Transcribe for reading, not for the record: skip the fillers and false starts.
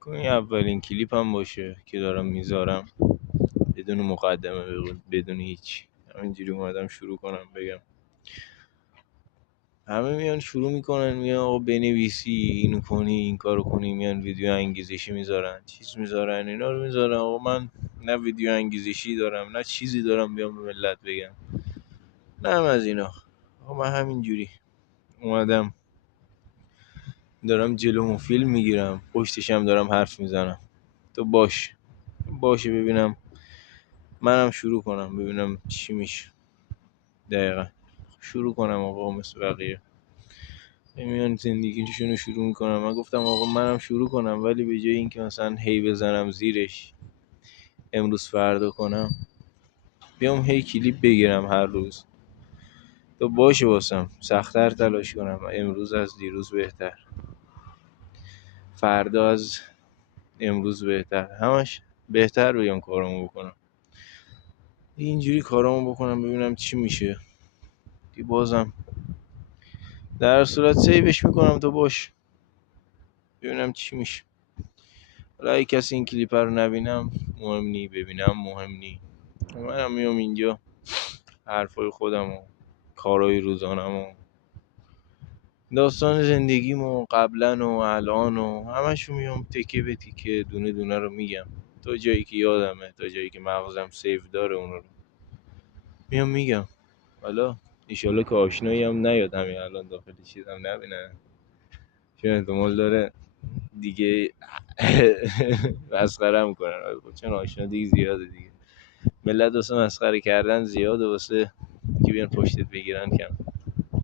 خب این اولین کلیپ هم باشه که دارم میذارم، بدون مقدمه، بدون هیچ، همینجوری اومدم شروع کنم بگم. همه میان شروع میکنن میان آقا بنویسی، اینو کنی، این کارو کنی، میان ویدیو انگیزشی میذارن، چیز میذارن، اینا رو میذارن. آقا من نه ویدیو انگیزشی دارم نه چیزی دارم بیام به ملت بگم، نه هم از اینا. آقا من همینجوری اومدم دارم جلومو فیلم میگیرم، پشتشم دارم حرف میزنم. تو باشه ببینم، منم شروع کنم ببینم چی میشه. دقیقا شروع کنم آقا مثل بقیه میان زندگیشون رو شروع میکنم. من گفتم آقا منم شروع کنم، ولی به جای اینکه مثلا هی بزنم زیرش امروز فردا کنم، بیام هی کلیپ بگیرم هر روز. تو باشه واسم سخت‌تر تلاش کنم، امروز از دیروز بهتر، فردا از امروز بهتر، همش بهتر بیام کارامو بکنم. اینجوری کارامو بکنم ببینم چی میشه. دی بازم در صورت سیوش میکنم تو باش ببینم چی میشه. حالا اگه کسی این کلیپ رو نبینم مهم نی، ببینم مهم نی. منم میام اینجا حرفای خودمو، کارهای روزانمو، داستان زندگیمو قبلا و الان و همشو میام تکه به تکه دونه دونه رو میگم، تا جایی که یادمه، تا جایی که مغزم سیو داره اون رو میام میگم. حالا ایشالا که آشنایی هم نیاد همین الان داخل چیزم نبینه، چون احتمال داره دیگه مسخره میکنن. چون آشنا دیگه زیاده دیگه، ملت واسه مسخره کردن زیاده، واسه که بیان پشتت بگیرن کم.